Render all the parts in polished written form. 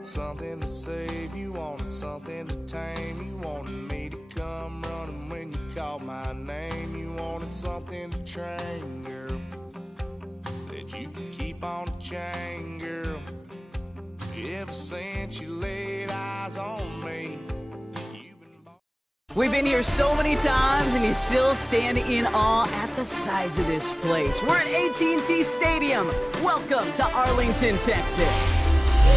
wanted something to save, you wanted something to tame. You wanted me to come running when you called my name. You wanted something to train, girl, that you could keep on the chain, girl. Ever since you laid eyes on me. We've been here so many times, and you still stand in awe at the size of this place. We're at AT&T Stadium. Welcome to Arlington, Texas.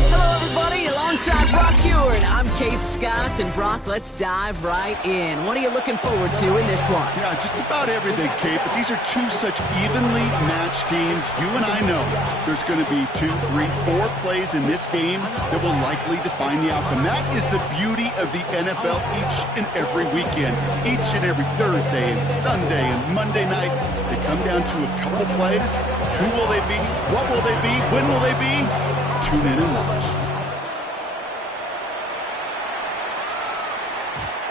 Hello, everybody. Alongside Brock Ewart, I'm Kate Scott. And Brock, let's dive right in. What are you looking forward to in this one? Yeah, just about everything, Kate. But these are two such evenly matched teams. You and I know there's going to be 2, 3, 4 plays in this game that will likely define the outcome. That is the beauty of the NFL each and every weekend. Each and every Thursday and Sunday and Monday night, they come down to a couple plays. Who will they be? What will they be? When will they be? Tune in and watch.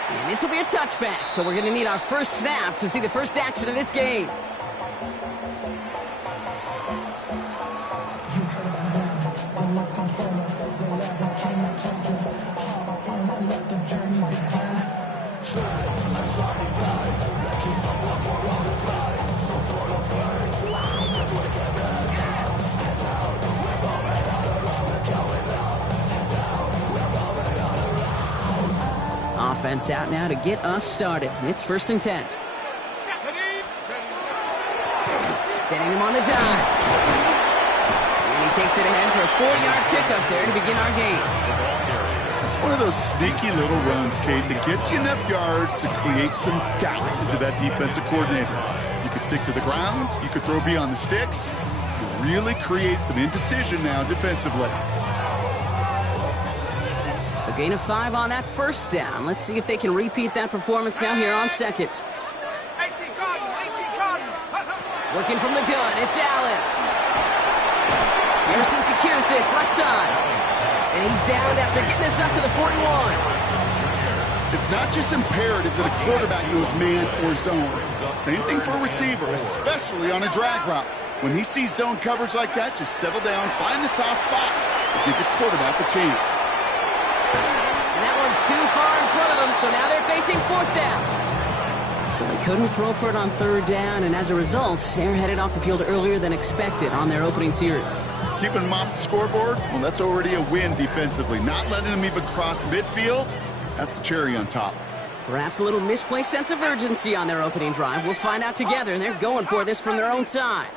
And this will be a touchback, so we're going to need our first snap to see the first action of this game. Offense out now to get us started. It's 1st and 10. Sending him on the dive. And he takes it ahead for a 4-yard pickup there to begin our game. It's one of those sneaky little runs, Kate, that gets you enough yards to create some doubt into that defensive coordinator. You could stick to the ground. You could throw beyond the sticks. You really create some indecision now defensively. So gain of 5 on that first down. Let's see if they can repeat that performance now here on second. Working from the gun, it's Allen. Harrison secures this left side. And he's down after getting this up to the 41. It's not just imperative that a quarterback knows man or zone. Same thing for a receiver, especially on a drag route. When he sees zone coverage like that, just settle down, find the soft spot, and give your quarterback a chance. Too far in front of them, so now they're facing 4th down. So they couldn't throw for it on 3rd down, and as a result, they're headed off the field earlier than expected on their opening series. Keeping them off the scoreboard? Well, that's already a win defensively. Not letting them even cross midfield, that's the cherry on top. Perhaps a little misplaced sense of urgency on their opening drive. We'll find out together, and they're going for this from their own side.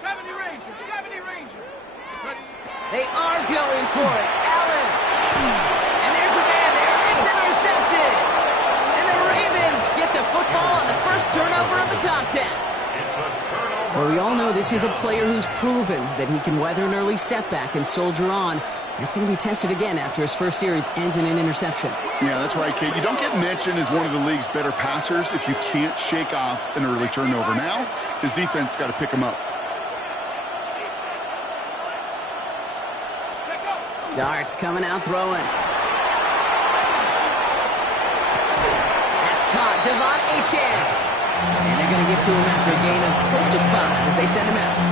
70 Ranger. They are going for it. Allen. Intercepted. And the Ravens get the football on the first turnover of the contest. It's a turnover. Well, we all know this is a player who's proven that he can weather an early setback and soldier on. That's going to be tested again after his first series ends in an interception. Yeah, that's right, Kate. You don't get mentioned as one of the league's better passers if you can't shake off an early turnover. Now, his defense has got to pick him up. Darts coming out throwing. Caught Devon Achane. And they're going to get to him after a gain of close to 5 as they send him out.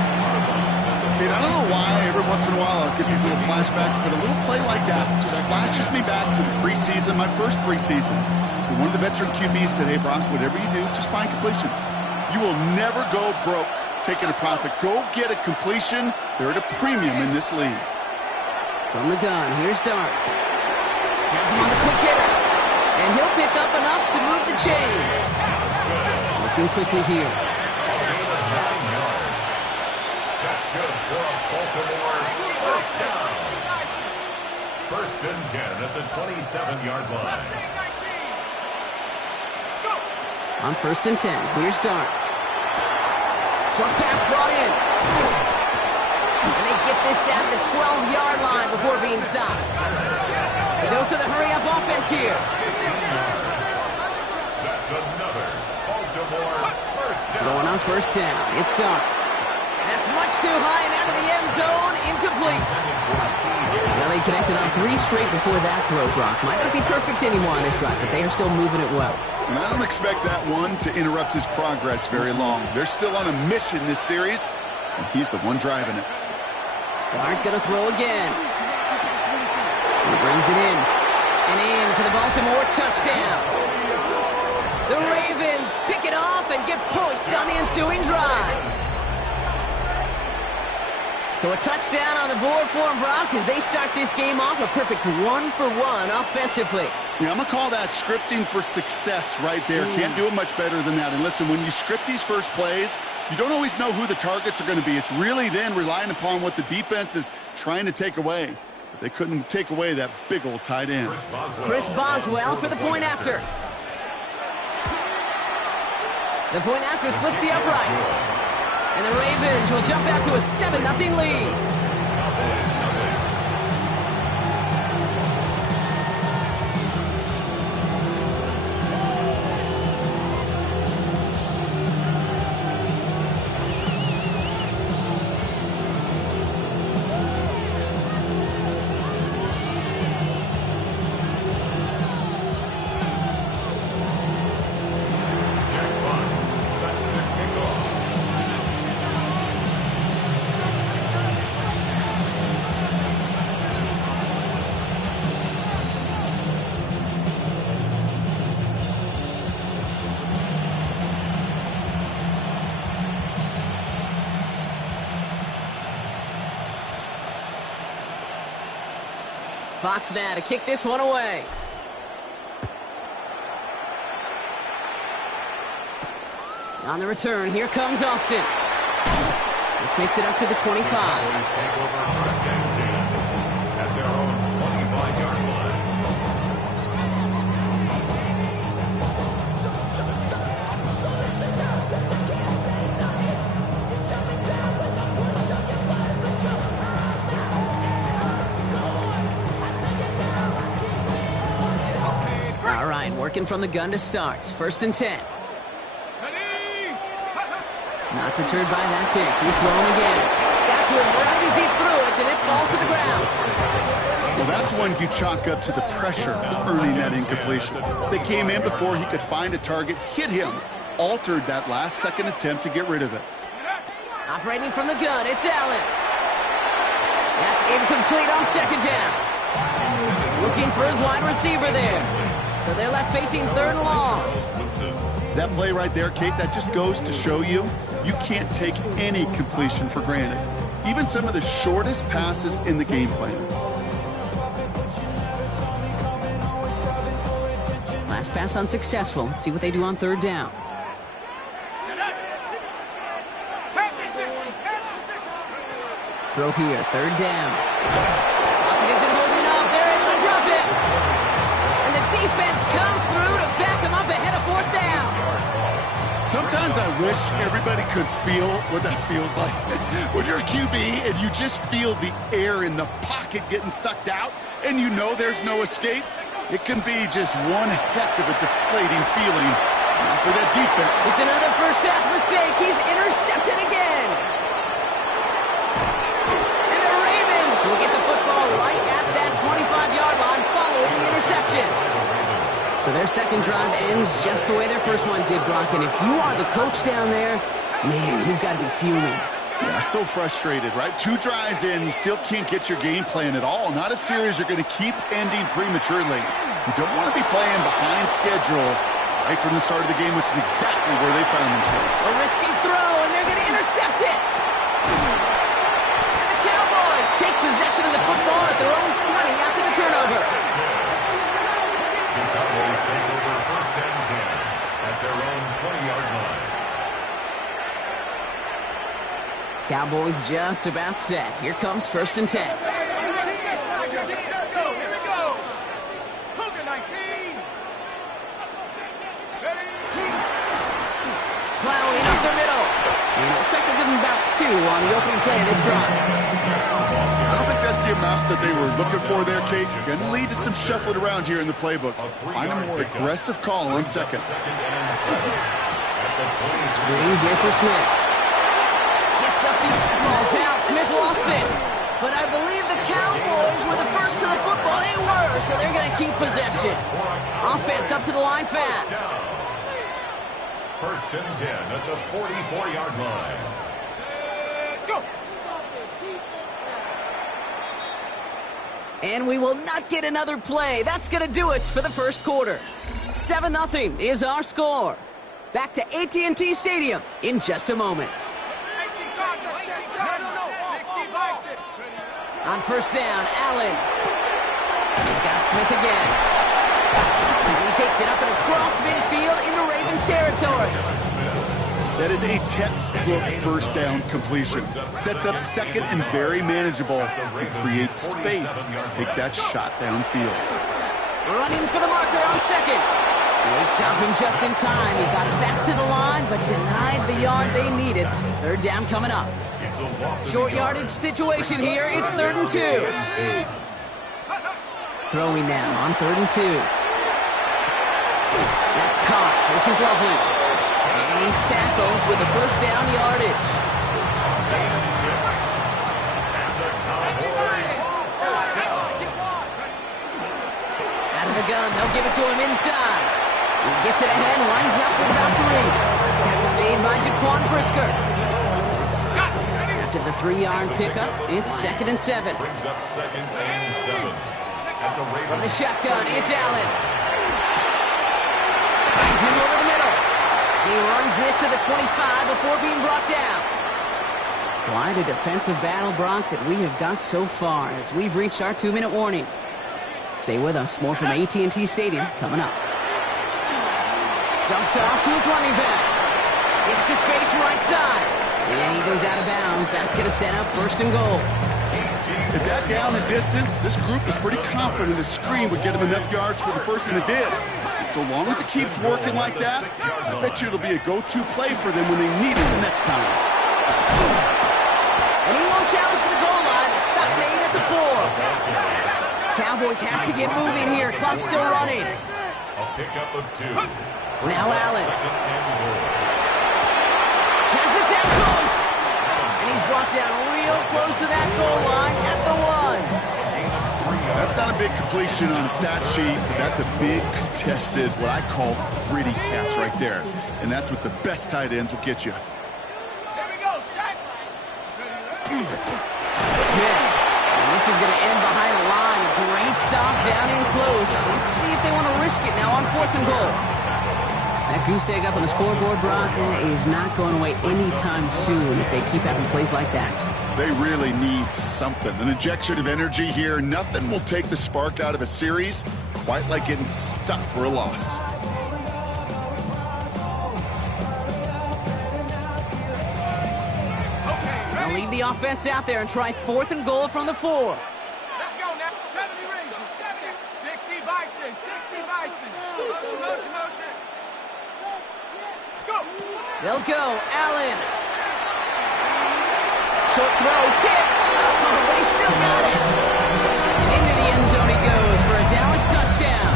Kate, I don't know why every once in a while I'll get these little flashbacks, but a little play like that just flashes me back to the preseason, my first preseason. And one of the veteran QBs said, hey, Brock, whatever you do, just find completions. You will never go broke taking a profit. Go get a completion. They're at a premium in this league. From the gun, here's Dart. Has him on the quick hitter. And he'll pick up enough to move the chains. Looking quickly here. That's good for a Baltimore first down. 1st and 10 at the 27-yard line. On 1st and 10, here's Dart. Short pass brought in. And they get this down to the 12-yard line before being stopped. A dose of the hurry-up offense here. That's another Baltimore first down. Going on 1st down. It's Dart. That's much too high and out of the end zone. Incomplete. Well, they connected on 3 straight before that throw, Brock. Might not be perfect anymore on this drive, but they are still moving it well. And I don't expect that one to interrupt his progress very long. They're still on a mission this series, and he's the one driving it. Dart gonna throw again. Fires it in. And in for the Baltimore touchdown. The Ravens pick it off and get points on the ensuing drive. So a touchdown on the board for them, Brock, as they start this game off a perfect 1-for-1 offensively. Yeah, I'm going to call that scripting for success right there. Can't do it much better than that. And listen, when you script these first plays, you don't always know who the targets are going to be. It's really then relying upon what the defense is trying to take away. But they couldn't take away that big old tight end. Chris Boswell for the point after. The point after splits the uprights. And the Ravens will jump out to a 7-0 lead. Fox now to kick this one away. On the return, here comes Austin. This makes it up to the 25. Cowboys take over first and 10 at their own 25-yard line. All right, working from the gun to start. First and 10. Not deterred by that pick. He's throwing again. Got to him right as he threw it, and it falls to the ground. Well, that's one you chalk up to the pressure earning that incompletion. They came in before he could find a target, hit him, altered that last-second attempt to get rid of it. Operating from the gun, it's Allen. That's incomplete on second down. Looking for his wide receiver there. So they're left facing third and long. That play right there, Kate, that just goes to show you can't take any completion for granted. Even some of the shortest passes in the game plan. Last pass unsuccessful. Let's see what they do on third down. Throw here, third down. Pocket isn't holding up. They're able to drop it. And the defense comes through to back him up ahead of fourth down. Sometimes I wish everybody could feel what that feels like. When you're a QB and you just feel the air in the pocket getting sucked out and you know there's no escape, it can be just one heck of a deflating feeling for that defense. It's another first half mistake. He's intercepted again. And the Ravens will get the football right at that 25-yard line following the interception. So their second drive ends just the way their first one did, Brock. And if you are the coach down there, man, you've got to be fuming. Yeah, so frustrated, right? 2 drives in, you still can't get your game plan at all. Not a series you're going to keep ending prematurely. You don't want to be playing behind schedule right from the start of the game, which is exactly where they found themselves. A risky throw, and they're going to intercept it. And the Cowboys take possession of the football at their own 20 after the turnover. The Cowboys take over first and 10 at their own 20-yard line. Cowboys just about set. Here comes first and 10. Here we go. Cougar 19. Plowing up the middle. And it looks like they give him about 2 on the opening play of this drive. I don't think that's the amount that they were looking for there, Kate. Going to lead to some shuffling around here in the playbook. Find a more aggressive call on second. Screen here for Smith. Gets up deep, falls out. Smith lost it. But I believe the Cowboys were the first to the football. They were, so they're going to keep possession. Offense up to the line fast. First and 10 at the 44-yard line. Go. And we will not get another play. That's going to do it for the first quarter. 7-0 is our score. Back to AT&T Stadium in just a moment. On first down, Allen. He's got Smith again. He takes it up and across midfield into Ravens territory. That is a textbook first down completion. Sets up second and very manageable and creates space to take that shot downfield. Running for the marker on second. They stop him just in time. He got back to the line, but denied the yard they needed. Third down coming up. Short yardage situation here. It's 3rd and 2. Throwing now on 3rd and 2. That's Cox. This is Loveland. And he's tackled with the first down yardage. Out of the gun, they'll give it to him inside. He gets it ahead, lines up with about 3. Tackle made by Jaquan Brisker. After the 3-yard pickup, it's 2nd and 7. Brings up 2nd and 7. From the shotgun, it's Allen. Finds him over the middle. He runs this to the 25 before being brought down. Quite a defensive battle, Brock, that we have got so far as we've reached our 2-minute warning. Stay with us. More from AT&T Stadium coming up. Dumped off to his running back. Gets to space right side. And he goes out of bounds. That's going to set up 1st and goal. At that down and distance, this group was pretty confident the screen would get him enough yards for the first, and it did. And so long as it keeps working like that, I bet you it'll be a go-to play for them when they need it the next time. And he won't challenge for the goal line. The stop made at the 4. Cowboys have to get moving here. Clock's still running. A pickup of 2. Now Allen. Has it down close. And he's brought down real close to that goal line at the 1. That's not a big completion on a stat sheet, but that's a big contested, what I call pretty catch right there. And that's what the best tight ends will get you. Smith. And this is going to end behind a line. A great stop down in close. Let's see if they want to risk it now on 4th and goal. That goose egg up on the scoreboard, Brock, is not going away anytime soon if they keep having plays like that. They really need something. An injection of energy here. Nothing will take the spark out of a series quite like getting stuck for a loss. They'll leave the offense out there and try 4th and goal from the 4. Let's go now. 70 Rangers. 60 Bison. 60 Bison. Motion, motion, motion. Let's go. They'll go. Allen. Short throw. Tip. Oh, but he's still got it. And into the end zone he goes for a Dallas touchdown.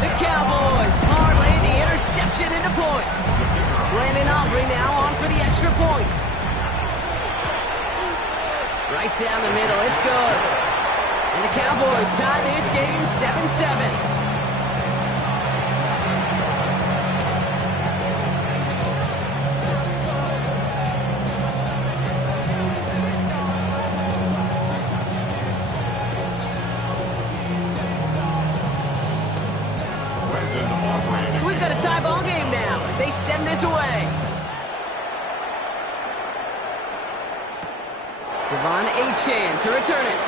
The Cowboys parlay the interception into points. Brandon Aubrey now on for the extra point. Right down the middle, it's good. And the Cowboys tie this game 7-7. So we've got a tie ball game now as they send this away. Devon Achane to return it.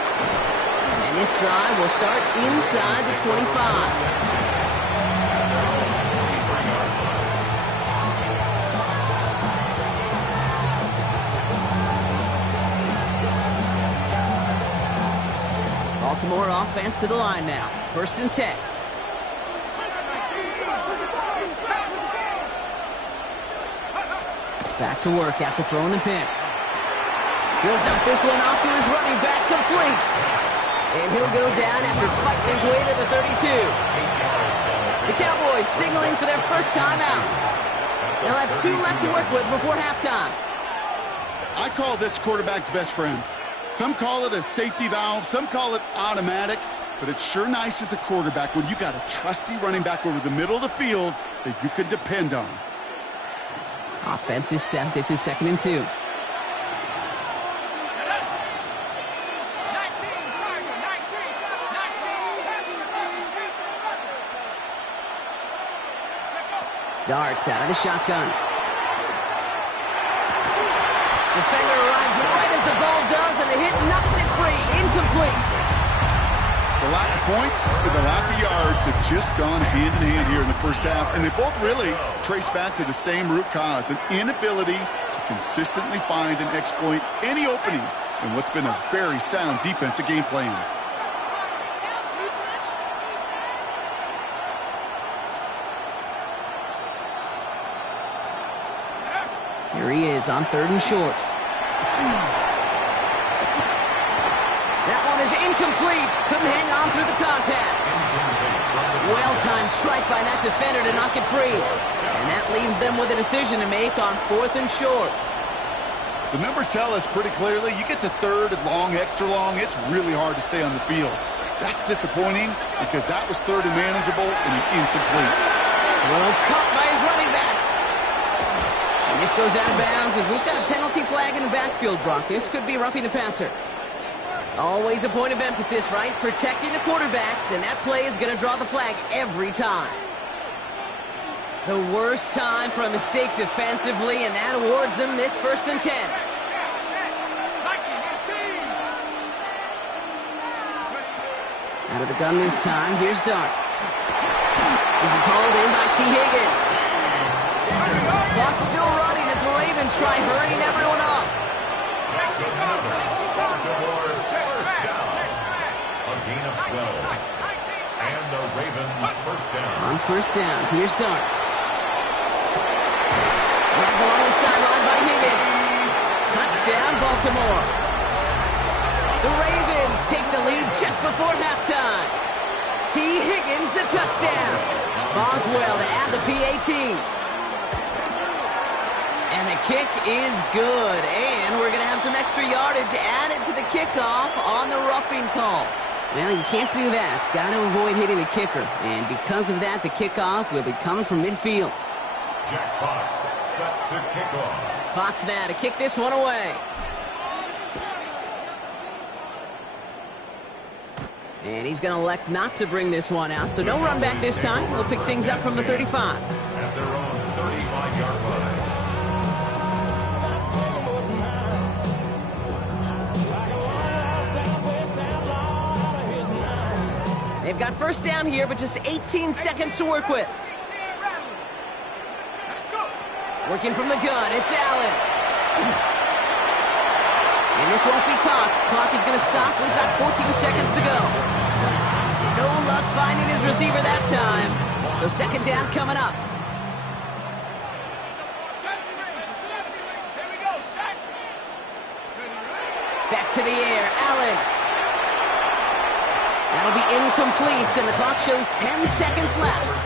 And this drive will start inside the 25. Baltimore offense to the line now. 1st and 10. Back to work after throwing the pick. He'll dump this one off to his running back, complete. And he'll go down after fighting his way to the 32. The Cowboys signaling for their first time out. They'll have 2 left to work with before halftime. I call this quarterback's best friend. Some call it a safety valve, some call it automatic, but it's sure nice as a quarterback when you got a trusty running back over the middle of the field that you can depend on. Offense is set. This is 2nd and 2. Darts out of the shotgun. Defender arrives right as the ball does, and the hit knocks it free. Incomplete. The lack of points and the lack of yards have just gone hand in hand here in the first half, and they both really trace back to the same root cause, an inability to consistently find and exploit any opening in what's been a very sound defensive game plan. Here he is on 3rd and short. That one is incomplete. Couldn't hang on through the contact. Well-timed strike by that defender to knock it free. And that leaves them with a decision to make on 4th and short. The numbers tell us pretty clearly, you get to 3rd and long, extra long, it's really hard to stay on the field. That's disappointing because that was 3rd and manageable and an incomplete. Well, caught by his running back. And this goes out of bounds as we've got a penalty flag in the backfield, Brock. This could be roughing the passer. Always a point of emphasis, right? Protecting the quarterbacks, and that play is going to draw the flag every time. The worst time for a mistake defensively, and that awards them this 1st and 10. Out of the gun this time, here's Darts. This is hauled in by T. Higgins. Clock's still running as the Ravens try hurrying everyone up. That's another Baltimore first down. A gain of 12. And the Ravens first down. On 1st down, here's Darts. Right along the sideline by Higgins. Touchdown, Baltimore. The Ravens take the lead just before halftime. T. Higgins, the touchdown. Boswell to add the PAT. And the kick is good. And we're going to have some extra yardage added to the kickoff on the roughing call. Well, you can't do that. Got to avoid hitting the kicker. And because of that, the kickoff will be coming from midfield. Jack Fox set to kick off. Fox now to kick this one away. And he's going to elect not to bring this one out. So no run back this time. We'll pick things up from the 35. At their own 35-yard line. They've got 1st down here, but just 18 seconds to work with. Working from the gun, it's Allen. And this won't be caught. Clock is going to stop. We've got 14 seconds to go. No luck finding his receiver that time. So 2nd down coming up. Back to the air, Allen. That'll be incomplete, and the clock shows 10 seconds left.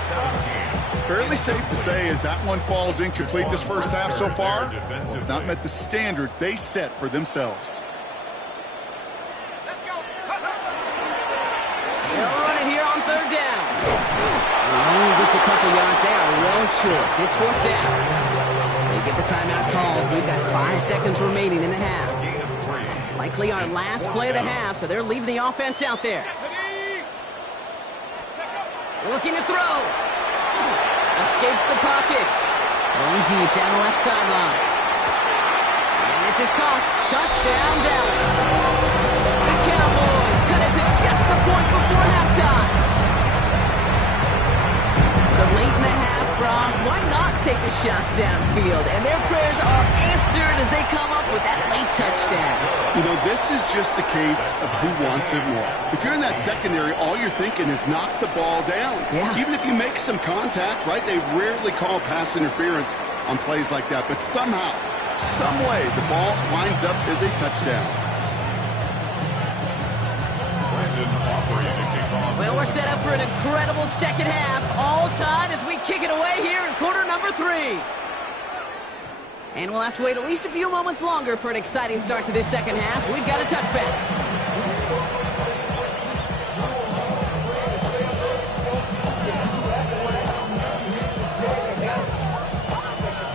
Fairly safe to say as that one falls incomplete this first half so far, it's not met the standard they set for themselves. They'll run it here on 3rd down. He only gets a couple yards. They are well short. It's 4th down. They get the timeout called. We've got 5 seconds remaining in the half. Likely our last play of the half, so they're leaving the offense out there. Looking to throw. Escapes the pocket. Going deep down the left sideline. And this is Cox. Touchdown, Dallas. The Cowboys cut it to just a point before halftime. So late in the half, Brock, why not take a shot downfield? And their prayers are answered as they come up with that late touchdown. You know, this is just a case of who wants it more. If you're in that secondary, all you're thinking is knock the ball down. Yeah. Even if you make some contact, right, they rarely call pass interference on plays like that. But somehow, some way, the ball winds up as a touchdown. Well, we're set up for an incredible 2nd half. All tied as we kick it away here in quarter number 3. And we'll have to wait at least a few moments longer for an exciting start to this 2nd half. We've got a touchback.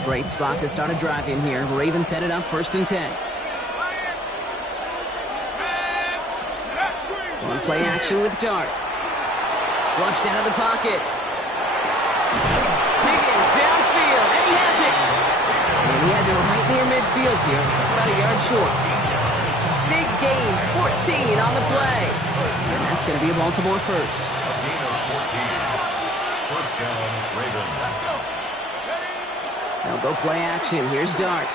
Great spot to start a drive in here. Ravens headed up 1st and 10. One play action with Darts. Flushed out of the pocket. Higgins down he has it. And he has it right near midfield here. It's just about a yard short. Big gain, 14 on the play. And that's going to be a Baltimore first. A gain of 14. First down, Ravens. They'll go play action. Here's Dart.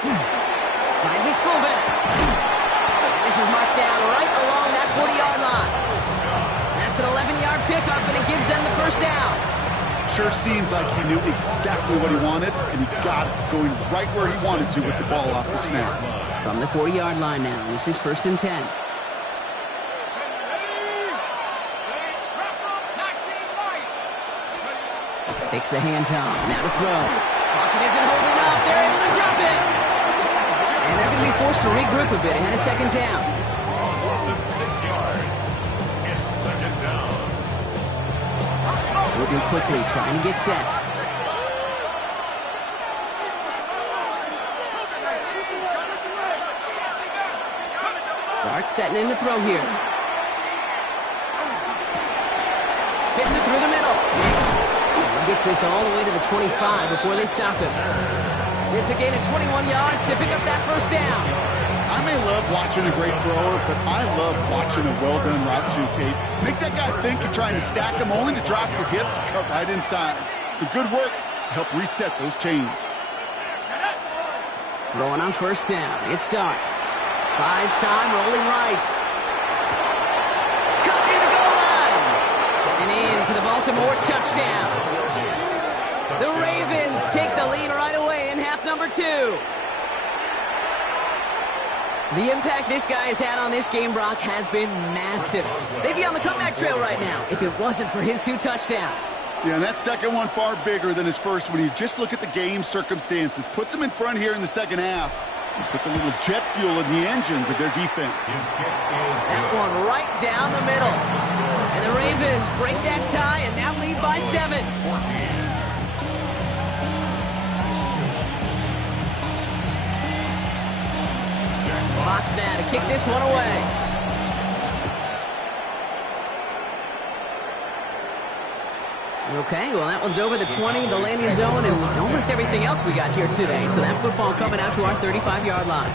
Finds his fullback. And this is marked down right along that 40-yard line. That's an 11-yard pickup, and it gives them the first down. Sure seems like he knew exactly what he wanted, and he got it going right where he wanted to with the ball off the snap. From the 40-yard line now, this is 1st and 10. Takes the handoff, now to throw. Pocket isn't holding up, they're able to drop it. And they're going to be forced to regroup a bit ahead of 2nd down. Loss of 6 yards. It's 2nd down. Moving quickly, trying to get set. Dart setting in the throw here. Fits it through the middle. And gets this all the way to the 25 before they stop him. It's a gain of 21 yards to pick up that first down. I may love watching a great thrower, but I love watching a well-done route too, Kate. Make that guy think you're trying to stack him, only to drop your hips, cut right inside. Some good work to help reset those chains. Throwing on 1st down. It's Dart. Buys time, rolling right. Cut near the goal line. And in for the Baltimore touchdown. The Ravens take the lead right away in half number 2. The impact this guy has had on this game, Brock, has been massive. They'd be on the comeback trail right now if it wasn't for his 2 touchdowns. Yeah, and that second one far bigger than his first when you just look at the game circumstances. Puts him in front here in the second half. He puts a little jet fuel in the engines of their defense. That one right down the middle. And the Ravens break that tie and now lead by 7. Fox now to kick this one away. Okay, well, that one's over the 20, the landing zone, and almost everything else we got here today. So that football coming out to our 35-yard line.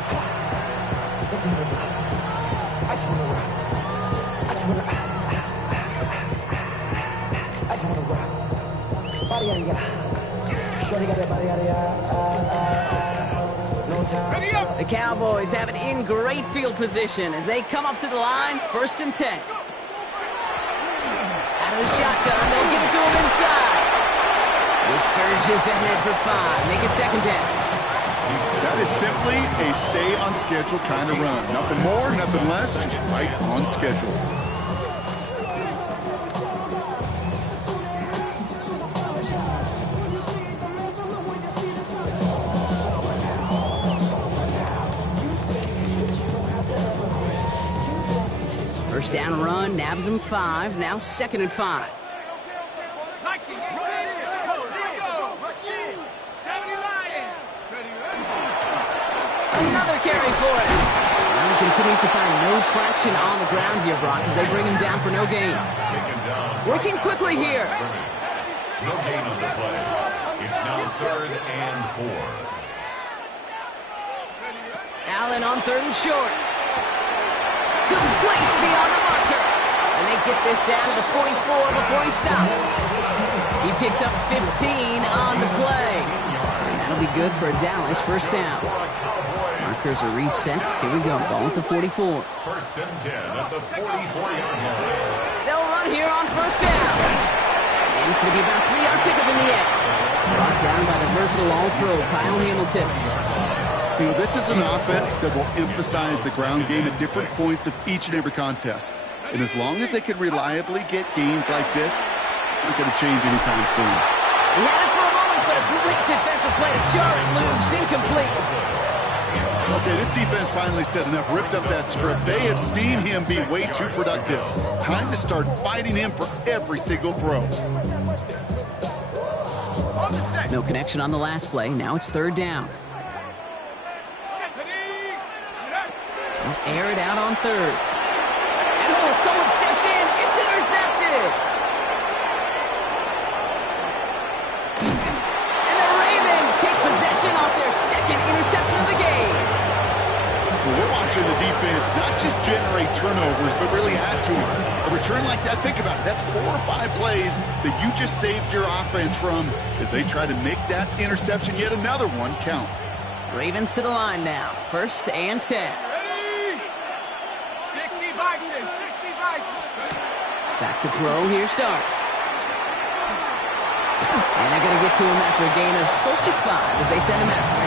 The Cowboys have it in great field position as they come up to the line, 1st and 10. Out of the shotgun, they'll give it to him inside. He surges ahead for 5. Make it 2nd down. That is simply a stay on schedule kind of run. Nothing more, nothing less, just right on schedule. First down run, nabs him 5, now 2nd and 5. Another carry for it. Well, he continues to find no traction on the ground here, Brock, as they bring him down for no gain. Working quickly here. No gain on the play. It's now 3rd and 4. Allen on 3rd and short. Complete beyond the marker. And they get this down to the 44 before he stopped. He picks up 15 on the play. And that'll be good for a Dallas first down. Markers are reset. Here we go. Ball at the 44. 1st and 10 at the 44-yard line. They'll run here on 1st down. And it's going to be about a 3-yard pickup in the end. Brought down by the versatile All-Pro, Kyle Hamilton. You know, this is an offense that will emphasize the ground game at different points of each and every contest. And as long as they can reliably get gains like this, it's not going to change anytime soon. He had it for a moment, but a great defensive play to jar it loose. Incomplete. Okay, this defense finally said enough, ripped up that script. They have seen him be way too productive. Time to start fighting him for every single throw. No connection on the last play. Now it's 3rd down. They'll air it out on 3rd. And oh, someone stepped in. It's intercepted. And the Ravens just generate turnovers, but really add to it. A return like that, think about it. That's 4 or 5 plays that you just saved your offense from as they try to make that interception, yet another one, count. Ravens to the line now. 1st and 10. Ready? 60 Bison, 60 Bison. Back to throw. Here starts. And they're going to get to him after a gain of close to 5 as they send him out.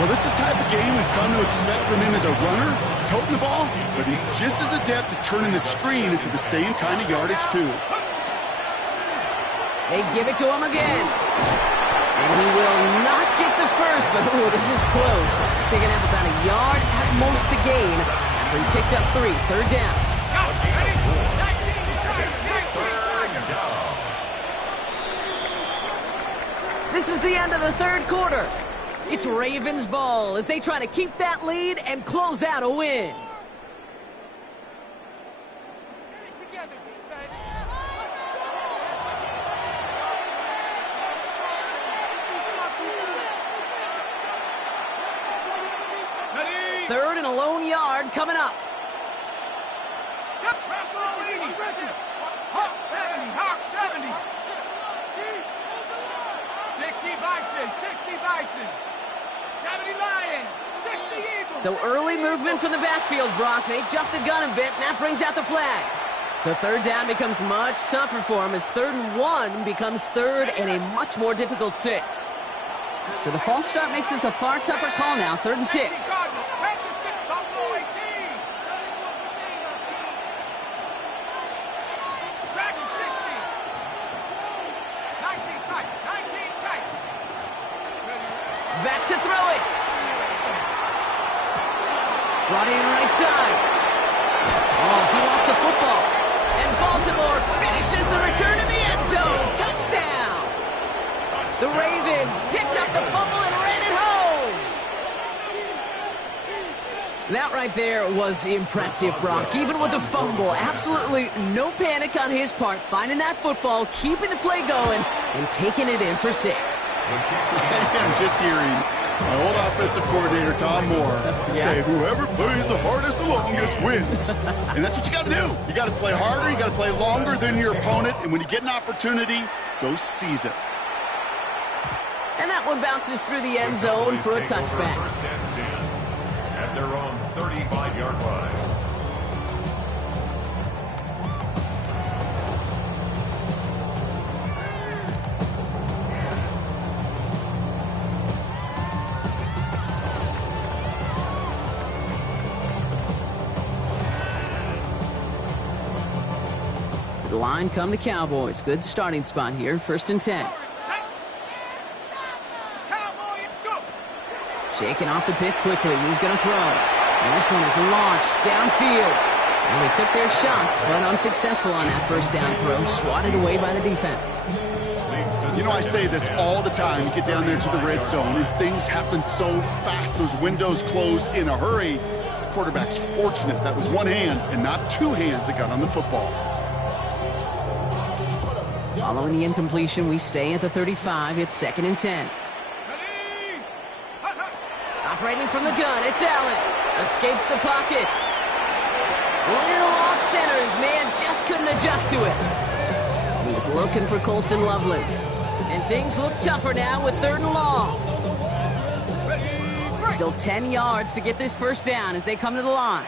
Well, this is the type of game we've come to expect from him as a runner, toting the ball, but he's just as adept at turning the screen into the same kind of yardage, too. They give it to him again. And he will not get the first, but ooh, this is close. Looks like they're going to have about a yard at most to gain after he picked up 3. 3rd down. Ready? 19 strikes, 19 strikes. This is the end of the 3rd quarter. It's Ravens ball as they try to keep that lead and close out a win. Ready? 3rd and a lone yard coming up. Yep, Hawk 70, Hawk 70. 60 Bison, 60 Bison. 70 Lions, 60 Eagles. So early movement from the backfield, Brock. They jumped the gun a bit, and that brings out the flag. So 3rd down becomes much tougher for him as 3rd and 1 becomes 3rd and a much more difficult 6. So the false start makes this a far tougher call now, 3rd and 6. Head to 6, Buffalo 18. Dragon 60. 19 tight, 19 tight. Back to throw it. Brought in right side. Oh, he lost the football. And Baltimore finishes the return in the end zone. Touchdown. The Ravens picked up the fumble and ran it home. That right there was impressive, Brock. Even with the fumble, absolutely no panic on his part. Finding that football, keeping the play going, and taking it in for 6. I'm just hearing my old offensive coordinator, Tom Moore, say, whoever plays the hardest the longest wins. And that's what you got to do. You got to play harder, you got to play longer than your opponent, and when you get an opportunity, go seize it. And that one bounces through the end zone for a touchback. 1st and 10 at their own 35-yard line. To the line come the Cowboys. Good starting spot here. 1st and 10. Cowboys, go. Shaking off the pick quickly. He's going to throw. And this one is launched downfield. And they took their shots, but unsuccessful on that 1st down throw. Swatted away by the defense. You know, I say this all the time. You get down there to the red zone, and things happen so fast. Those windows close in a hurry. The quarterback's fortunate that was one hand and not 2 hands that got on the football. Following the incompletion, we stay at the 35. It's 2nd and 10. Ready? Operating from the gun, it's Allen. Escapes the pocket. Little off center. His man just couldn't adjust to it. He was looking for Colston Loveland. And things look tougher now with 3rd and long. Still 10 yards to get this 1st down as they come to the line.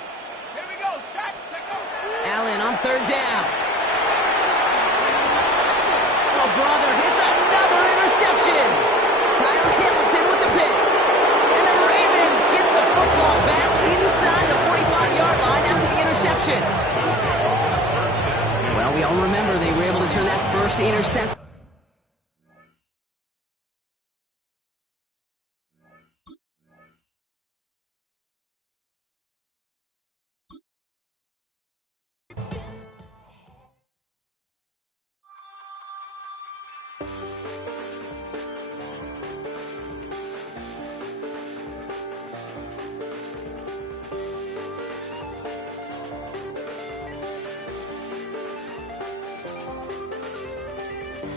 Here we go, shot, take over. Allen on 3rd down. Oh, brother, it's another interception. Kyle Hamilton with the pick. And the Ravens get the football back inside the 45-yard line after the interception. Well, we all remember they were able to turn that 1st interception.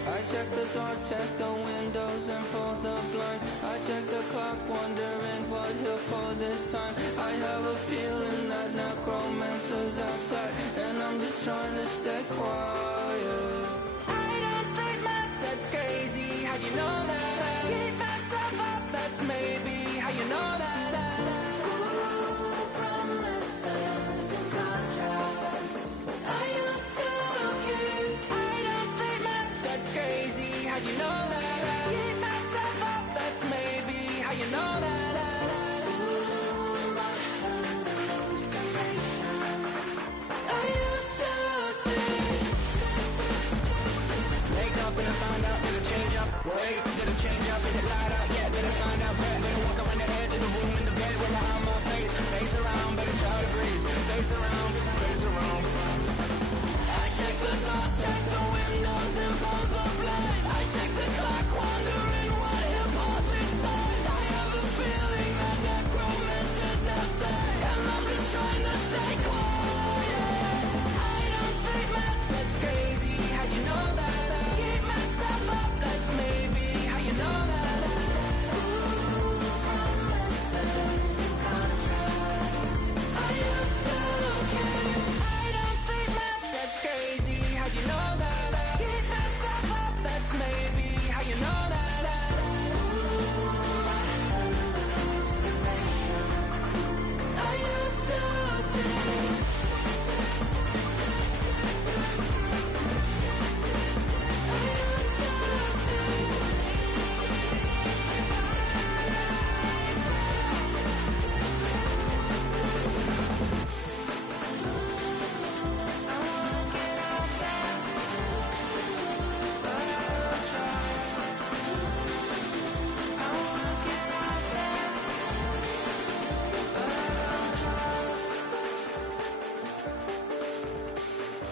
I check the doors, check the windows, and pull the blinds. I check the clock, wondering what he'll pull this time. I have a feeling that necromancer's outside, and I'm just trying to stay quiet. I don't sleep much, that's crazy. How'd you know that? Keep myself up, that's maybe how you know that. Ooh, promises and contracts I used to keep. I don't sleep much, that's crazy. How'd you know that? Keep myself up, that's maybe how you know that. Ooh, my hallucination I used to see. Wake up and I found out, did it change up? Wake up, did it change up? Is it light out yet? Did it find out better? Better walk around the edge of the room in the bed with my arm on face. Face around, better try to breathe. Face around, face around. I check the doors, check the windows, and pull the blinds. I check the clock, wondering what he'll pull this time. I have a feeling that necromancer's outside, and I'm just trying to stay quiet. I don't sleep much, that's crazy. How'd you know that? Keep myself up, that's maybe how you know that. Ooh, promises and contracts I used to keep. I don't sleep much, that's crazy. How'd you know that? Keep myself up, that's maybe how you know that. Ooh, my hallucination I used to see.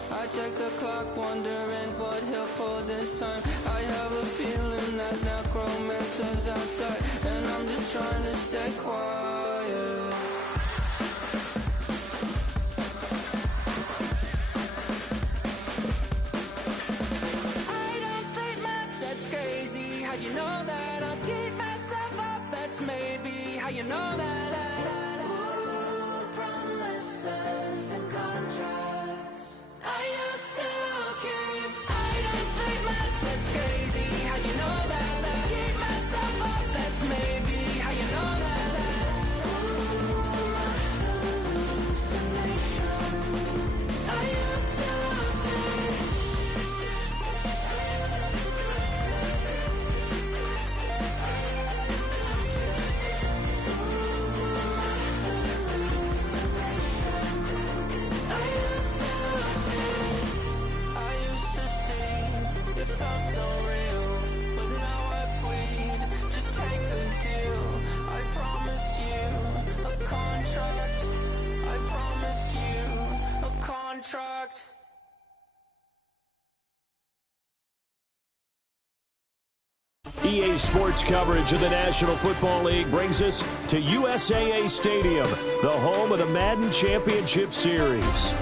I check the clock, wondering what he'll pull this time. I have a feeling that necromancer's outside, and I'm just trying to stay quiet. I don't sleep much, that's crazy. How'd you know that? I'll keep myself up, that's maybe how you know that. Ooh, promises and contracts I used to keep. I don't sleep much, that's crazy. How'd you know that? Keep myself up, that's maybe how you know that. Ooh, my hallucination I used to see. It felt so real, but now I plead. Just take the deal. I promised you a contract. I promised you a contract. EA Sports coverage of the National Football League brings us to USAA Stadium, the home of the Madden Championship Series.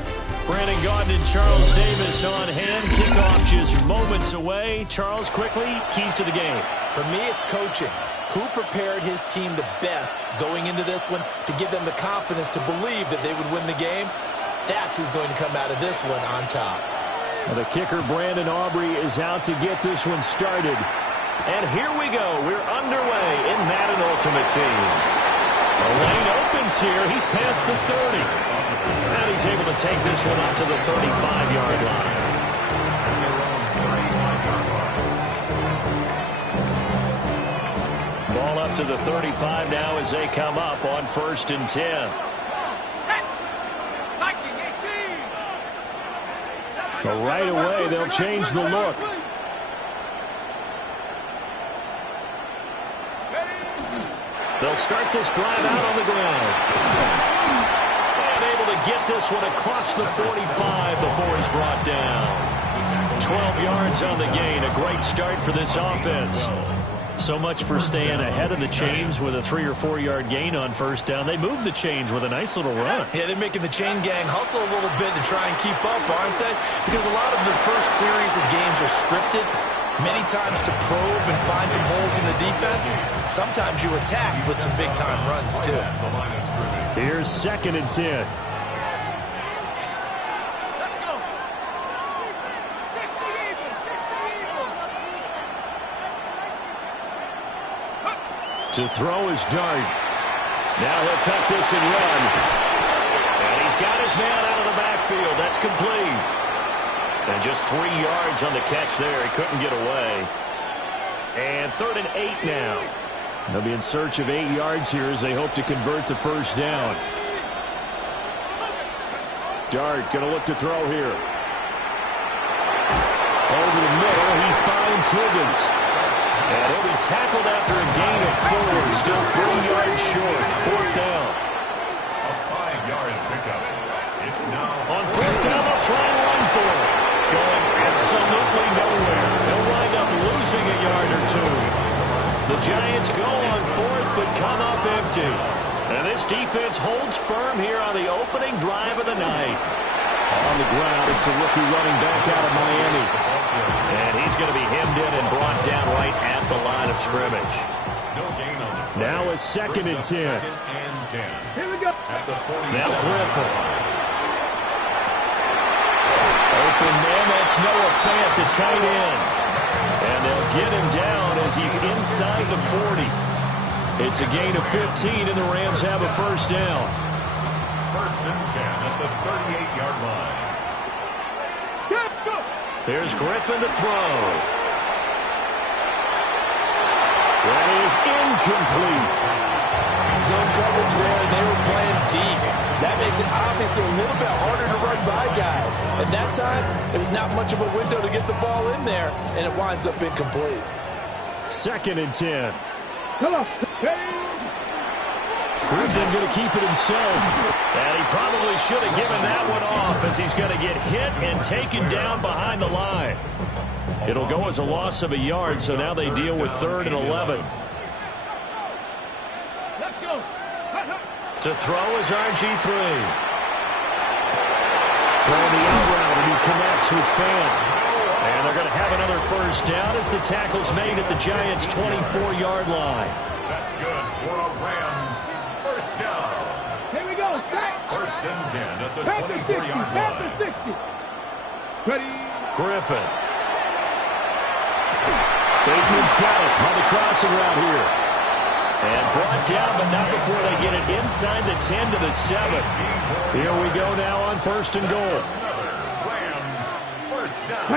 Brandon Gaudin and Charles Davis on hand. Kickoff just moments away. Charles, quickly, keys to the game. For me, it's coaching. Who prepared his team the best going into this one to give them the confidence to believe that they would win the game? That's who's going to come out of this one on top. Well, the kicker, Brandon Aubrey, is out to get this one started. And here we go. We're underway in Madden Ultimate Team. The lane opens here. He's past the 30. And he's able to take this one up to the 35-yard line. Ball up to the 35 now as they come up on 1st and 10. So right away, they'll change the look. They'll start this drive out on the ground. And able to get this one across the 45 before he's brought down. 12 yards on the gain. A great start for this offense. So much for staying ahead of the chains with a 3- or 4-yard gain on 1st down. They move the chains with a nice little run. Yeah, they're making the chain gang hustle a little bit to try and keep up, aren't they? Because a lot of the first series of games are scripted. Many times to probe and find some holes in the defense. Sometimes you attack with some big-time runs, too. Here's 2nd and 10. To throw is Dart. Now he'll tuck this and run. And he's got his man out of the backfield. That's complete. And just 3 yards on the catch there. He couldn't get away. And 3rd and 8 now. They'll be in search of 8 yards here as they hope to convert the first down. Dart going to look to throw here. Over the middle, he finds Higgins. And he'll be tackled after a gain of 4. Still 3 yards short. 4th down. A 5-yard pickup. It's now on 4th down, they'll try and run for it. Going absolutely nowhere. They'll wind up losing a yard or 2. The Giants go on 4th, but come up empty. And this defense holds firm here on the opening drive of the night. On the ground, it's the rookie running back out of Miami. And he's going to be hemmed in and brought down right at the line of scrimmage. Now a 2nd and 10. Here we go. Now Griffin. Open man, that's Noah Fant, the tight end. And they'll get him down as he's inside the 40. It's a gain of 15, and the Rams have a first down. 1st and 10 at the 38-yard line. There's Griffin to throw. That is incomplete. Zone coverage there, and they were playing deep. That makes it obviously a little bit harder to run by guys. At that time, there was not much of a window to get the ball in there, and it winds up incomplete. 2nd and 10. Come on. Griffin going to keep it himself. And he probably should have given that one off as he's going to get hit and taken down behind the line. It'll go as a loss of a yard, so now they deal with 3rd and 11. Let's go. To throw is RG3. Throwing the out route, and he connects with Fant. And they're going to have another first down as the tackle's made at the Giants' 24-yard line. That's good for a Rams first down. Here we go. 1st and 10 at the 24-yard line. 60. Ready. Griffin. Bateman's got it on the crossing route here. And brought down, but not before they get it inside the 10 to the 7. Here we go now on 1st and goal. Rams first down.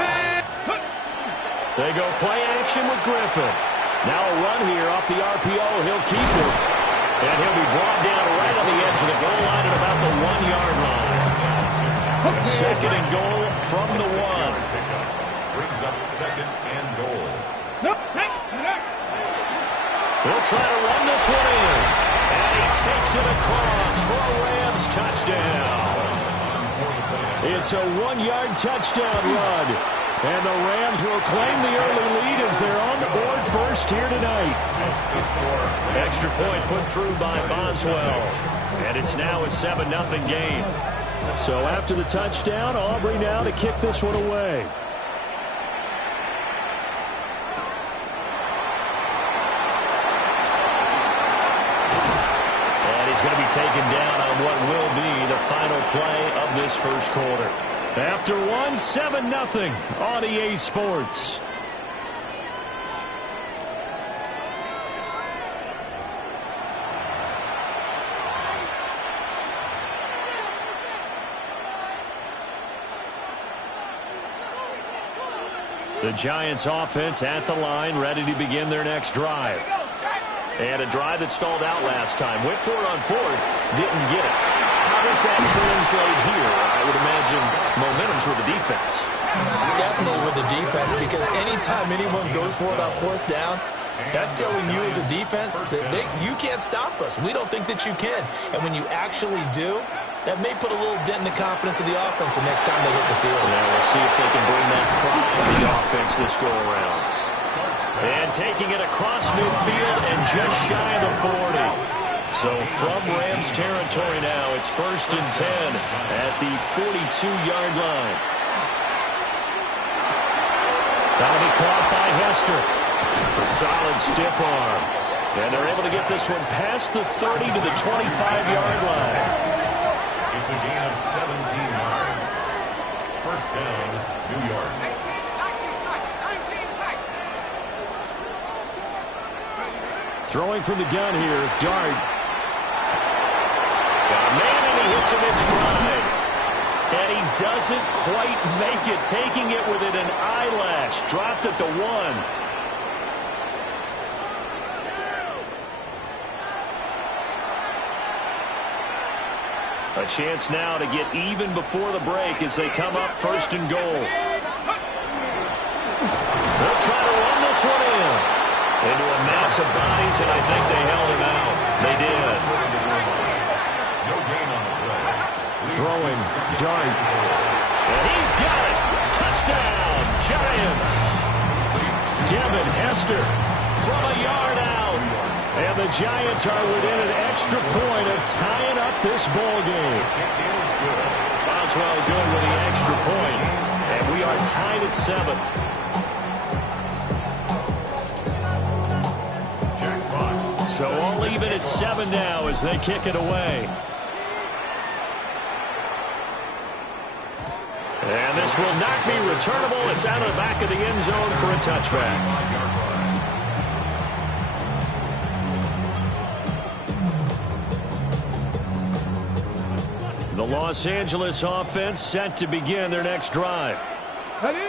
They go play action with Griffin. Now a run here off the RPO. He'll keep it. And he'll be brought down right on the edge of the goal line at about the 1-yard line. 2nd and goal from the 1. Brings up 2nd and goal. They'll try to run this one in. And he takes it across for a Rams touchdown. It's a 1-yard touchdown run. And the Rams will claim the early lead as they're on the board first here tonight. Extra point put through by Boswell. And it's now a 7-0 game. So after the touchdown, Aubrey now to kick this one away. Going to be taken down on what will be the final play of this first quarter. After 7-0 on EA Sports. The Giants offense at the line, ready to begin their next drive. And a drive that stalled out last time. Went for it on 4th, didn't get it. How does that translate here? I would imagine momentum's with the defense. Definitely with the defense, because anytime anyone goes for it on 4th down, that's telling you as a defense that you can't stop us. We don't think that you can. And when you actually do, that may put a little dent in the confidence of the offense the next time they hit the field. Now we'll see if they can bring that pride to the offense this go-around. And taking it across midfield and just shy of the 40. So from Rams territory now, it's 1st and 10 at the 42-yard line. That'll be caught by Hester. A solid stiff arm. And they're able to get this one past the 30 to the 25-yard line. It's a gain of 17 yards. First down, New York. 19 tight. Throwing from the gun here, Dart. Got a man and he hits him in stride. And he doesn't quite make it, taking it within an eyelash. Dropped at the 1. A chance now to get even before the break as they come up first and goal. They'll try to run this one in. Into a mass of bodies, and I think they held him out. They did. No gain on the play. Throwing, Dart. And he's got it. Touchdown, Giants. Devin Hester from a yard out. And the Giants are within an extra point of tying up this ball game. Boswell good with the extra point. And we are tied at 7. So all even at 7 now as they kick it away. And this will not be returnable. It's out of the back of the end zone for a touchback. The Los Angeles offense set to begin their next drive.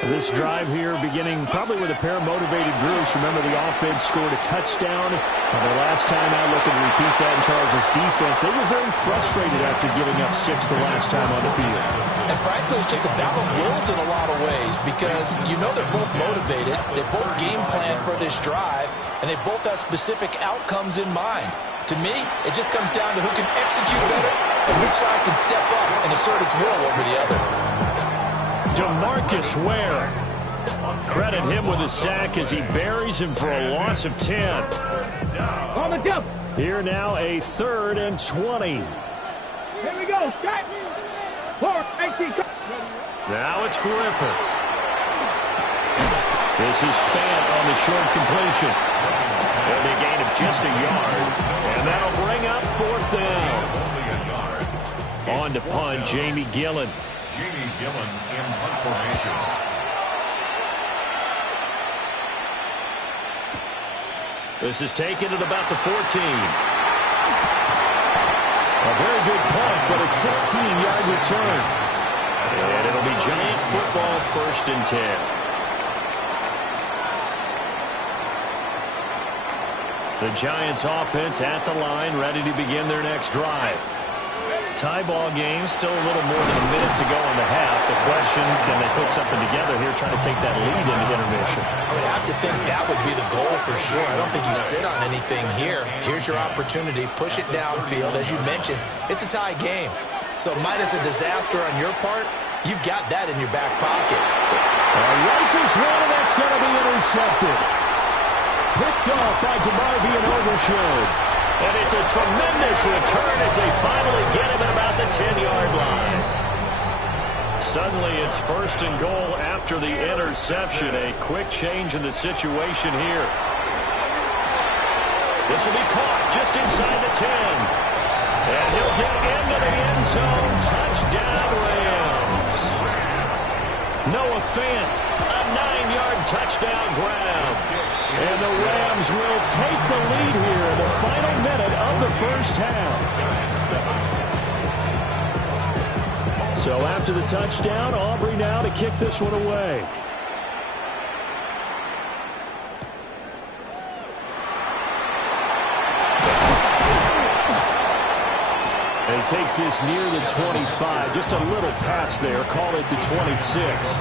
This drive here beginning probably with a pair of motivated groups. Remember, the offense scored a touchdown. And the last time out, looking to repeat that in Charles' defense, they were very frustrated after giving up 6 the last time on the field. And frankly, it's just a battle of wills in a lot of ways because you know they're both motivated. They both game plan for this drive, and they both have specific outcomes in mind. To me, it just comes down to who can execute better and which side can step up and assert its will over the other. DeMarcus Ware. Credit him with a sack as he buries him for a loss of 10. On the jump. Here now a 3rd and 20. Here we go. Strike. 4, 18. Now it's Griffin. This is Fant on the short completion. And a gain of just a yard. And that'll bring up 4th down. On to punt, Jamie Gillen. Jamie Gillen in punt formation. This is taken at about the 14. A very good punt, but a 16-yard return. And it'll be Giant football 1st and 10. The Giants offense at the line, ready to begin their next drive. Tie ball game, still a little more than a minute to go in the half. The question, can they put something together here, trying to take that lead into intermission? I would have to think that would be the goal for sure. I don't think you sit on anything here. Here's your opportunity. Push it downfield. As you mentioned, it's a tie game. So minus a disaster on your part, you've got that in your back pocket. Rifles one, and that's going to be intercepted. Picked off by DeMarvie and Overshown. And it's a tremendous return as they finally get him at about the 10-yard line. Suddenly it's 1st and goal after the interception. A quick change in the situation here. This will be caught just inside the 10. And he'll get into the end zone. Touchdown, Rams. Noah Fant, a 9-yard touchdown grab. And the Rams will take the lead here in the final minute of the first half. So after the touchdown, Aubrey now to kick this one away. And he takes this near the 25. Just a little pass there. Call it the 26.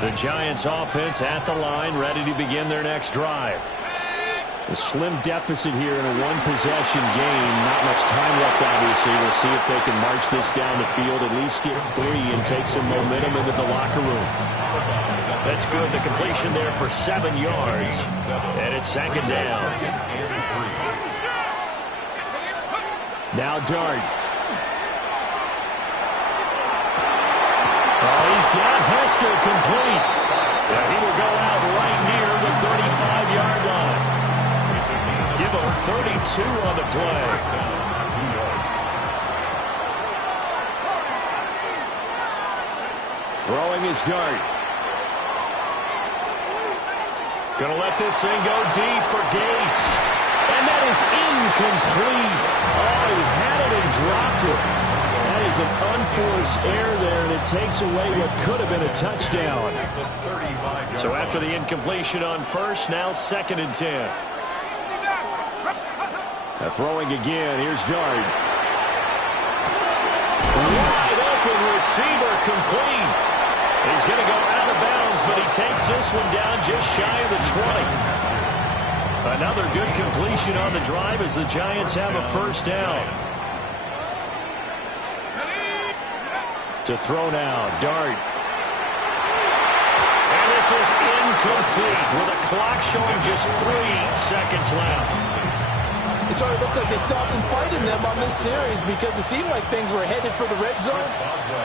The Giants offense at the line, ready to begin their next drive. A slim deficit here in a one-possession game. Not much time left, obviously. We'll see if they can march this down the field, at least get free and take some momentum into the locker room. That's good. The completion there for 7 yards. And it's 2nd down. Now Dart. Oh, he's got Hester complete. Yeah, he will go out right near the 35-yard line. Give him 32 on the play. Throwing his dart. Gonna let this thing go deep for Gates. And that is incomplete. Oh, he had it and dropped it. That is an unforced error there, and it takes away what could have been a touchdown. So after the incompletion on first, now 2nd and 10. Now throwing again. Here's Dart. Wide open receiver complete. He's going to go out of bounds, but he takes this one down just shy of the 20. Another good completion on the drive as the Giants have a first down. To throw now, Dart. And this is incomplete with a clock showing just 3 seconds left. It sort of looks like they stopped some fight in them on this series because it seemed like things were headed for the red zone.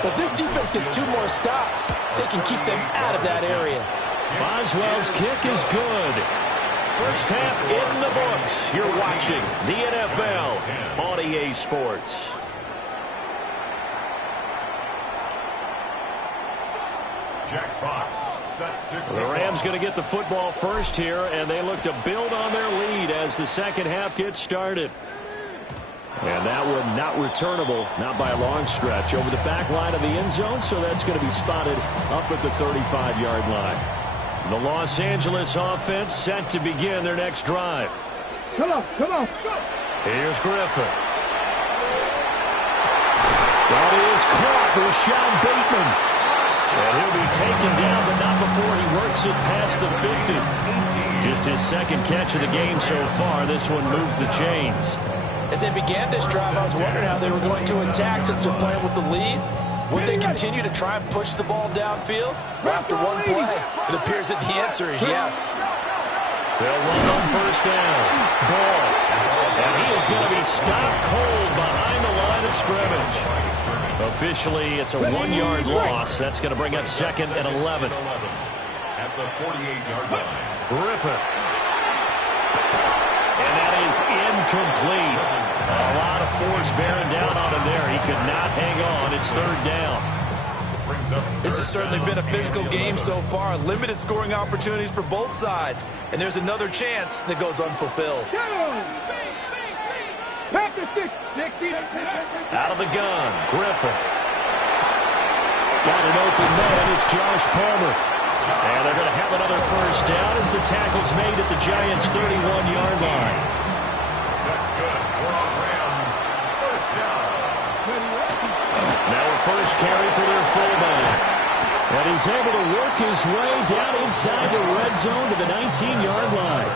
But this defense gets 2 more stops. They can keep them out of that area. Boswell's kick is good. First half in the books. You're watching the NFL on EA Sports. Jack Fox set to The Rams going to get the football first here, and they look to build on their lead as the second half gets started. And that one not returnable, not by a long stretch, over the back line of the end zone, so that's going to be spotted up at the 35-yard line. The Los Angeles offense set to begin their next drive. Come on, come on. Here's Griffin. That is caught with Sean Bateman. And he'll be taken down, but not before he works it past the 50. Just his second catch of the game so far. This one moves the chains. As they began this drive, I was wondering how they were going to attack since they're playing with the lead. Would they continue to try and push the ball downfield? Well, after one play, it appears that the answer is yes. They'll run on first down. Ball. And he is going to be stopped cold behind the line of scrimmage. Officially, it's a 1-yard loss. That's going to bring up 2nd and 11. At the 48-yard line. Griffin. And that is incomplete. A lot of force bearing down on him there. He could not hang on. It's 3rd down. This has certainly been a physical game so far. Limited scoring opportunities for both sides. And there's another chance that goes unfulfilled. Out of the gun, Griffin. Got an open man. It's Josh Palmer. And they're going to have another first down as the tackle's made at the Giants' 31-yard line. That's good for the Rams. First down. Now a first carry for their fullback. And he's able to work his way down inside the red zone to the 19-yard line.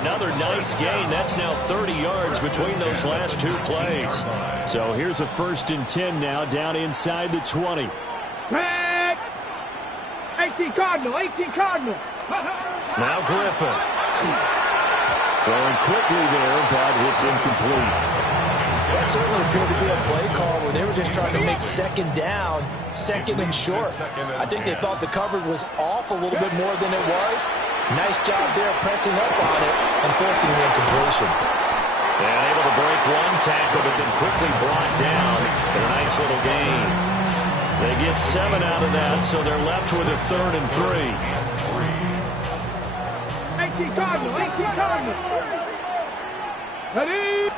Another nice gain. That's now 30 yards between those last 2 plays. So here's a 1st and 10 now down inside the 20. 18 Cardinal, 18 Cardinal. Now Griffin. Throwing quickly there, but it's incomplete. That certainly appeared to be a play call where they were just trying to make 2nd down, 2nd and short. I think they thought the coverage was off a little bit more than it was. Nice job there pressing up on it and forcing the incompletion. And able to break one tackle, but then quickly brought down for a nice little gain. They get 7 out of that, so they're left with a 3rd and 3. 18 Cardinal, 18 Cardinal. Ready?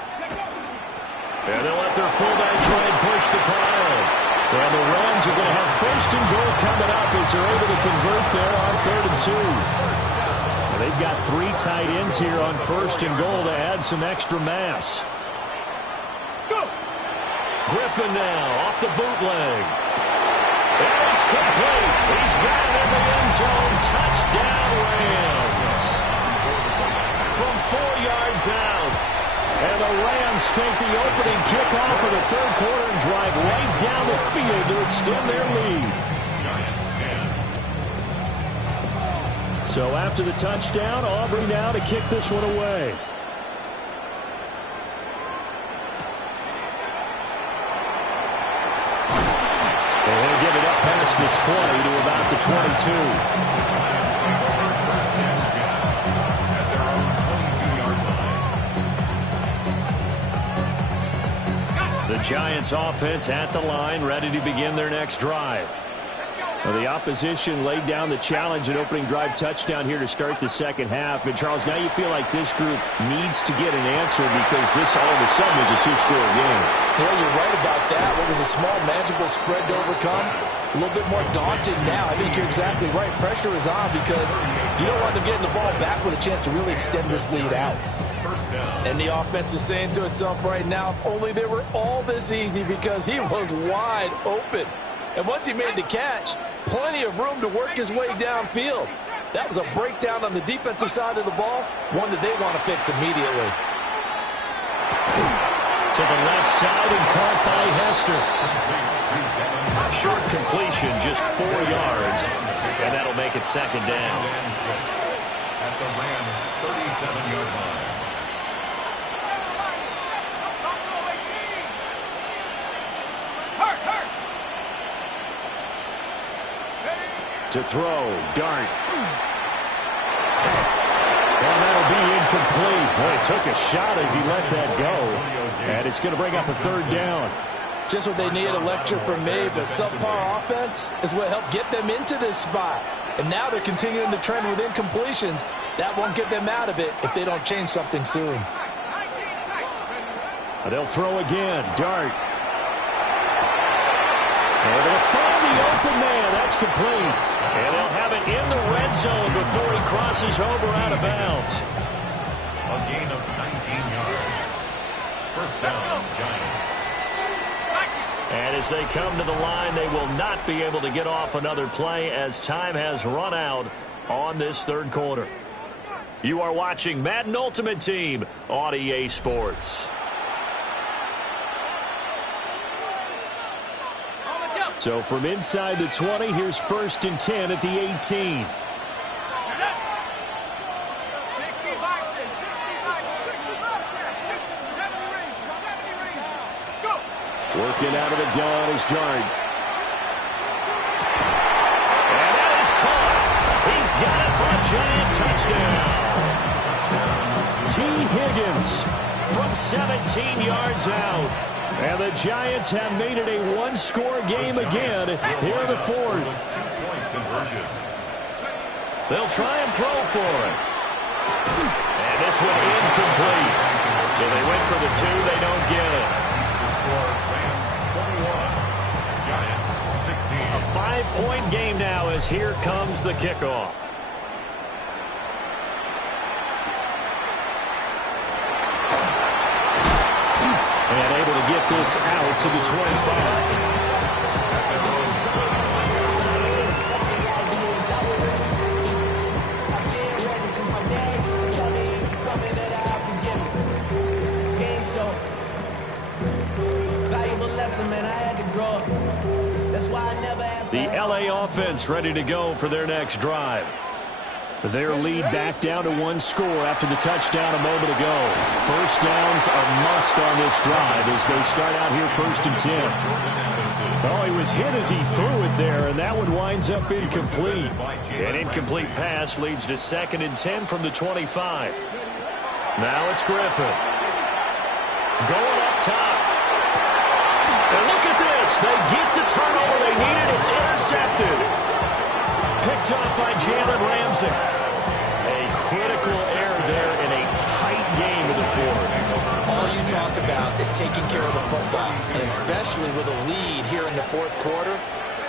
And they'll let their fullback try and push the pile. And the Rams are going to have 1st and goal coming up as they're able to convert there on 3rd and 2. And they've got 3 tight ends here on 1st and goal to add some extra mass. Go. Griffin now off the bootleg. And it's complete. He's got it in the end zone. Touchdown, Rams. From 4 yards out. And the Rams take the opening kickoff of the 3rd quarter and drive right down the field to extend their lead. So after the touchdown, Aubrey now to kick this one away. And they'll give it up across the 20 to about the 22. The Giants offense at the line, ready to begin their next drive. Well, the opposition laid down the challenge and opening drive touchdown here to start the second half. And, Charles, now you feel like this group needs to get an answer because this all of a sudden is a two-score game. Well, you're right about that. What was a small, manageable spread to overcome, a little bit more daunted now. I think you're exactly right. Pressure is on because you don't want them getting the ball back with a chance to really extend this lead out. And the offense is saying to itself right now, only they were all this easy because he was wide open. And once he made the catch, plenty of room to work his way downfield. That was a breakdown on the defensive side of the ball, one that they want to fix immediately. To the left side and caught by Hester. Short completion, just 4 yards, and that'll make it second down. At the Rams' 37-yard line. To throw, Dart. And that'll be incomplete. Boy, he took a shot as he let that go. And it's going to bring up a third down. Just what they needed, a lecture from me, but subpar offense is what helped get them into this spot. And now they're continuing the trend with incompletions. That won't get them out of it if they don't change something soon. They'll throw again. Dart. And they'll find the open man. That's complete. And they'll have it in the red zone before he crosses over out of bounds. A gain of 19 yards. First down, Giants. And as they come to the line, they will not be able to get off another play as time has run out on this third quarter. You are watching Madden Ultimate Team on EA Sports. So from inside the 20, here's 1st and 10 at the 18. Working out of the gun is Dart. And that is caught. He's got it for a giant touchdown. T. Higgins from 17 yards out. And the Giants have made it a one-score game again here in the fourth. They'll try and throw for it. And this one incomplete. So they went for the 2. They don't get it. Rams 21, Giants 16. A 5-point game now as here comes the kickoff. And able to get this out to the 25. The LA offense ready to go for their next drive. Their lead back down to 1 score after the touchdown a moment ago. First downs a must on this drive as they start out here 1st and 10. Oh, he was hit as he threw it there, and that one winds up incomplete. An incomplete pass leads to 2nd and 10 from the 25. Now it's Griffin. Going up top. And look at this. They get the turnover they needed. It's intercepted. Picked up by Jalen Ramsey. A critical error there in a tight game of the fourth. All you talk about is taking care of the football, and especially with a lead here in the fourth quarter.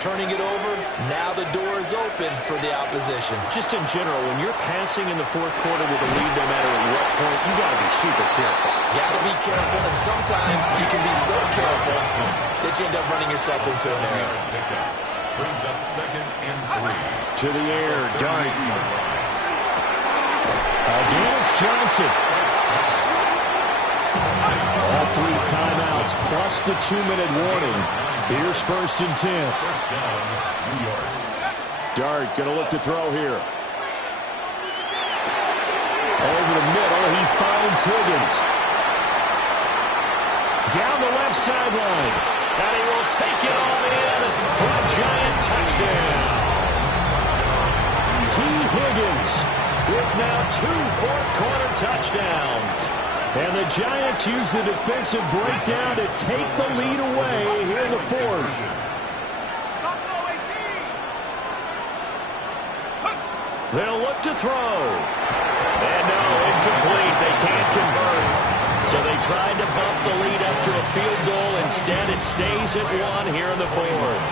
Turning it over, now the door is open for the opposition. Just in general, when you're passing in the fourth quarter with a lead, no matter at what point, you got to be super careful. Got to be careful, and sometimes you can be so careful that you end up running yourself into an error. Brings up 2nd and 3. To the air, Dart. Again, it's Johnson. All 3 timeouts plus the 2-minute warning. Here's 1st and 10. First down, New York. Dart going to look to throw here. Over the middle, he finds Higgins. Down the left sideline. And he will take it on in for a Giant touchdown. T. Higgins with now 2 fourth-quarter touchdowns. And the Giants use the defensive breakdown to take the lead away here in the fourth. They'll look to throw. And no, incomplete. They can't convert. So they tried to bump the lead up to a field goal. Instead, it stays at 1 here in the fourth.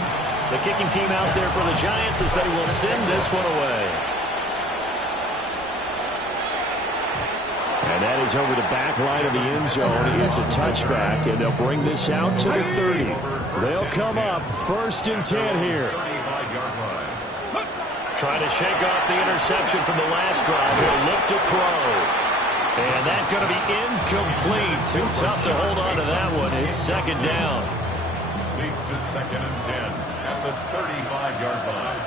The kicking team out there for the Giants as they will send this one away. And that is over the back line of the end zone. It's a touchback, and they'll bring this out to the 30. They'll come up 1st and 10 here. Trying to shake off the interception from the last drive. He'll look to throw. And that's going to be incomplete. Too tough to hold on to that one. It's 2nd down. Leads to 2nd and 10 at the 35-yard line.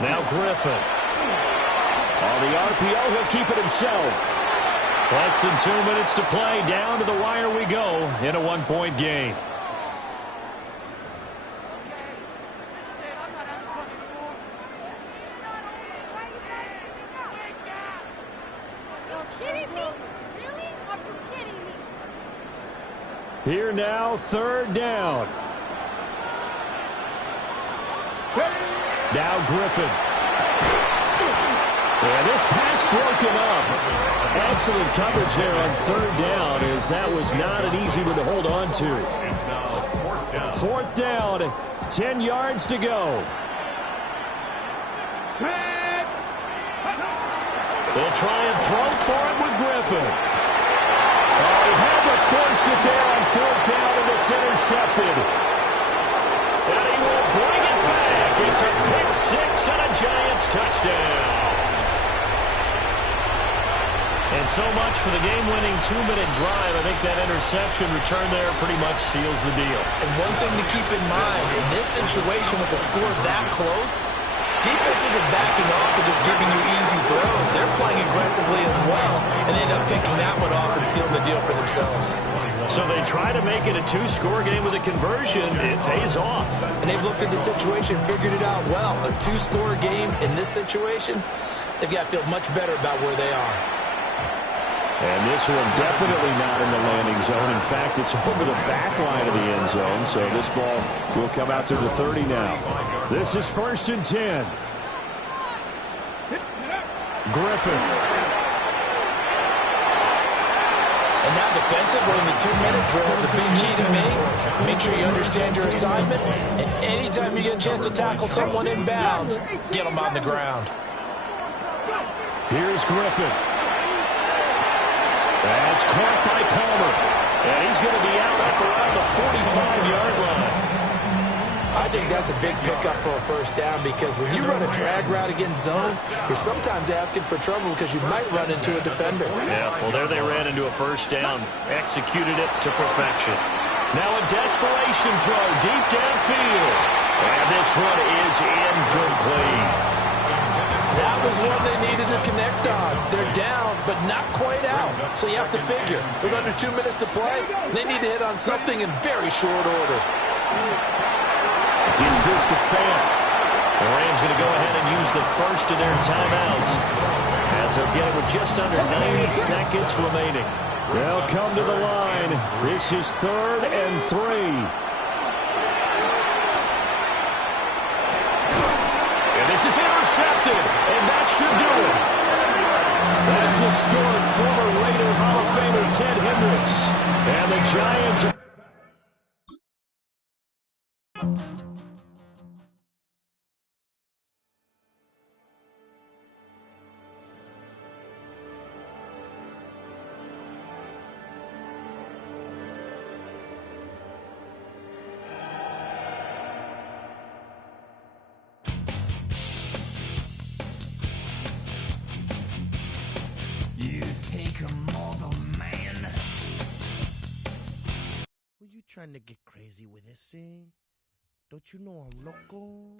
Now Griffin. On the RPO, he'll keep it himself. Less than 2 minutes to play. Down to the wire we go in a 1-point game. Here now, 3rd down. Now Griffin. And this pass broken up. Excellent coverage there on 3rd down, as that was not an easy one to hold on to. It's now 4th down, 10 yards to go. They'll try and throw for it with Griffin. He had to force it there on 4th down, and it's intercepted. And he will bring it back. It's a pick 6 and a Giants touchdown. And so much for the game-winning 2-minute drive. I think that interception return there pretty much seals the deal. And one thing to keep in mind, in this situation with the score that close, defense isn't backing off and just giving you easy throws. They're playing aggressively as well and end up picking that one off and sealing the deal for themselves. So they try to make it a 2-score game with a conversion. It pays off. And they've looked at the situation, figured it out well. A 2-score game in this situation, they've got to feel much better about where they are. And this one definitely not in the landing zone. In fact, it's over the back line of the end zone. So this ball will come out to the 30 now. This is 1st and 10. Griffin. And now defensively in the 2-minute drill, the big key to me, make sure you understand your assignments. And anytime you get a chance to tackle someone in bounds, get them on the ground. Here's Griffin. That's caught by Palmer. And he's going to be out up around the 45-yard line. I think that's a big pickup for a 1st down, because when you run a drag route against zone, you're sometimes asking for trouble because you might run into a defender. Yeah, well, there they ran into a 1st down. Executed it to perfection. Now a desperation throw deep downfield. And this one is incomplete. That was one they needed to connect on. They're down, but not quite out. So you have to figure, with under 2 minutes to play, they need to hit on something in very short order. Gets this to Fan. The Rams going to go ahead and use the first of their timeouts, as they'll get it with just under 90 seconds remaining. They'll come to the line. This is 3rd and 3. This is intercepted, and that should do it. That's historic former Raider Hall of Famer Ted Hendricks. And the Giants trying to get crazy with this, eh? Don't you know I'm loco?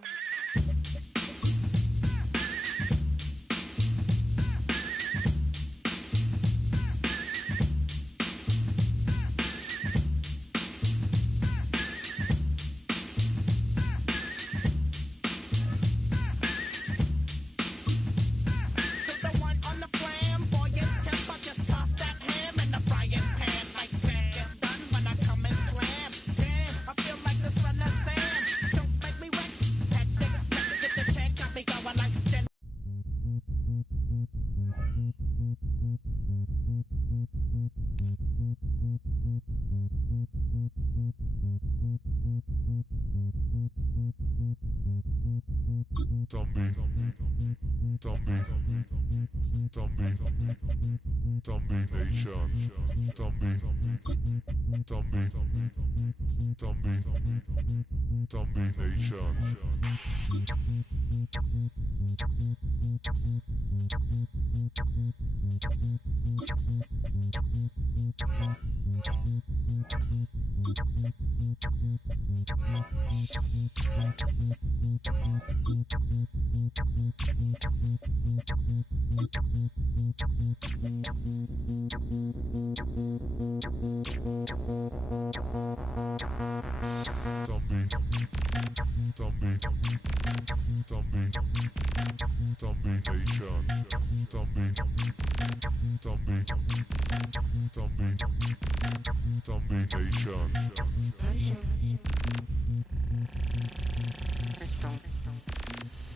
Richtung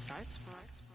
Salzburg.